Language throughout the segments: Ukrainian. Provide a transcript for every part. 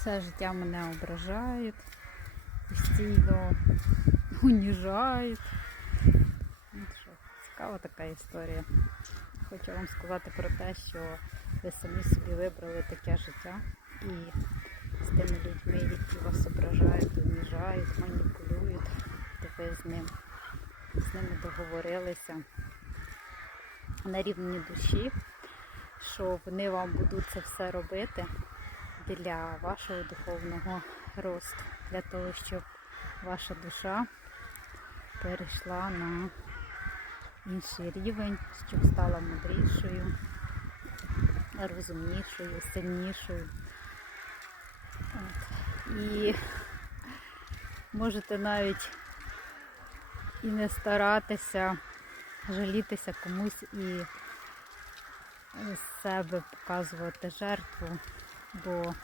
все життя мене ображають, постійно уніжають. Ну, що, Цікава така історія. Хочу вам сказати про те, що ви самі собі вибрали таке життя і з тими людьми, які вас ображають, уніжають, маніпулюють, то ви з ним з ними договорилися на рівні душі, що вони вам будуть це все робити для вашого духовного росту, для того, щоб ваша душа перейшла на інший рівень, щоб стала мудрішою, розумнішою, сильнішою. От. І можете навіть і не старатися жалітися комусь і з себе показувати жертву, бо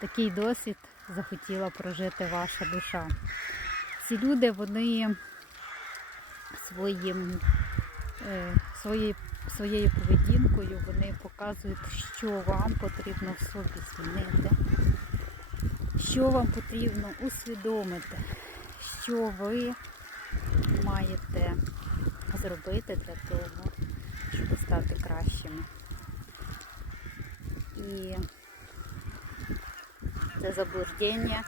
такий досвід захотіла прожити ваша душа. Ці люди, вони своїм, е, своєю, своєю поведінкою вони показують, що вам потрібно в собі змінити, що вам потрібно усвідомити, що ви маєте зробити для того, щоб стати кращими. І це заблуждення,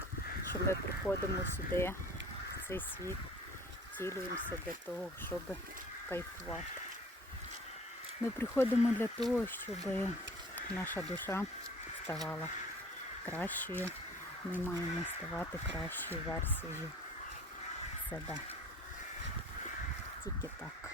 що ми приходимо сюди, в цей світ, цілюємося для того, щоб кайфувати. Ми приходимо для того, щоб наша душа ставала кращою. Ми маємо ставати кращою версією себе. Тільки так.